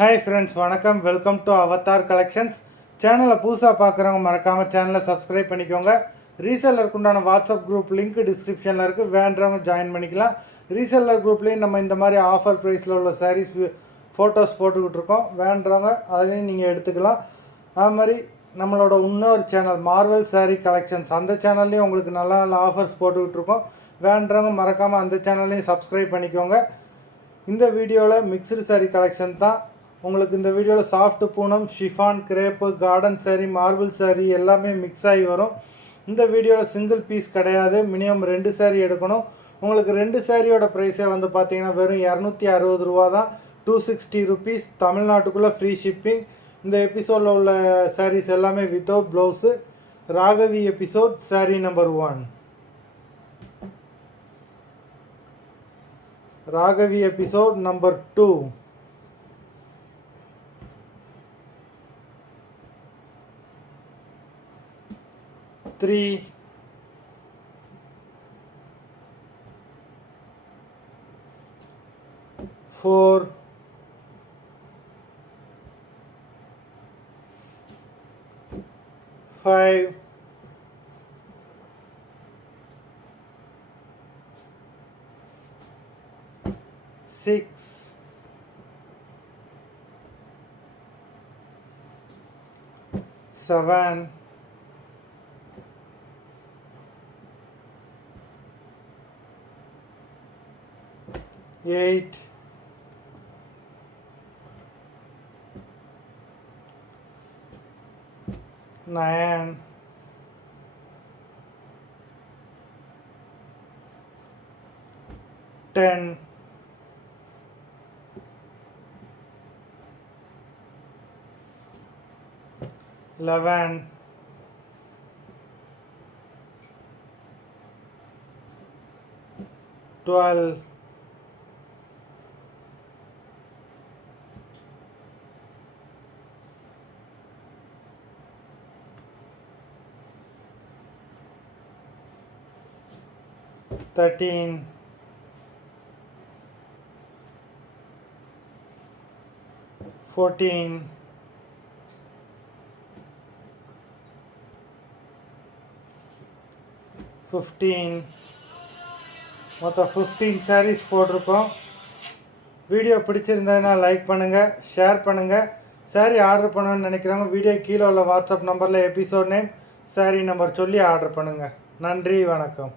Hi friends, வணக்கம். Welcome to Avatar collections. சேனலை புதுசாக பார்க்குறவங்க மறக்காமல் சேனலை சப்ஸ்கிரைப் பண்ணிக்கோங்க. ரீசெல்லருக்கு உண்டான வாட்ஸ்அப் குரூப் லிங்க் டிஸ்கிரிப்ஷனில் இருக்குது, வேண்டவங்க ஜாயின் பண்ணிக்கலாம். ரீசெல்லர் குரூப்லேயும் நம்ம இந்த மாதிரி ஆஃபர் ப்ரைஸில் உள்ள சாரீஸ் ஃபோட்டோஸ் போட்டுக்கிட்டு இருக்கோம். வேண்டவங்க அதுலேயும் நீங்கள் எடுத்துக்கலாம். அது மாதிரி நம்மளோட இன்னொரு சேனல் மார்வல் சாரீ கலெக்ஷன்ஸ், அந்த சேனல்லையும் உங்களுக்கு நல்ல நல்ல ஆஃபர்ஸ் போட்டுக்கிட்டு இருக்கோம். வேண்டவங்க மறக்காமல் அந்த சேனல்லையும் சப்ஸ்கிரைப் பண்ணிக்கோங்க. இந்த வீடியோவில் மிக்ஸ்டு சாரீ கலெக்ஷன் தான். உங்களுக்கு இந்த வீடியோவில் soft Poonam, chiffon, crepe, garden sari, marble sari எல்லாமே மிக்ஸ் ஆகி வரும். இந்த வீடியோவில் சிங்கிள் பீஸ் கிடையாது, மினிமம் 2 சாரீ எடுக்கணும். உங்களுக்கு 2 சாரியோட ப்ரைஸே வந்து பார்த்தீங்கன்னா வெறும் 260 ரூபா தான், 260 ருபீஸ். தமிழ்நாட்டுக்குள்ளே ஃப்ரீ ஷிப்பிங். இந்த எபிசோடில் உள்ள சாரீஸ் எல்லாமே without blouse. Raghavi episode sari number 1. Raghavi episode number 2. 3, 4, 5, 6, 7, 8, 9, 10, 11, 12, 13, 14, 15. மொத்தம் 15 சாரீஸ் போட்டிருக்கோம். வீடியோ பிடிச்சிருந்ததுன்னா லைக் பண்ணுங்கள், ஷேர் பண்ணுங்கள். சாரீ ஆர்டர் பண்ணணும்னு நினைக்கிறவங்க வீடியோ கீழே உள்ள வாட்ஸ்அப் நம்பரில் எபிசோட் நேம், சாரீ நம்பர் சொல்லி ஆர்டர் பண்ணுங்கள். நன்றி, வணக்கம்.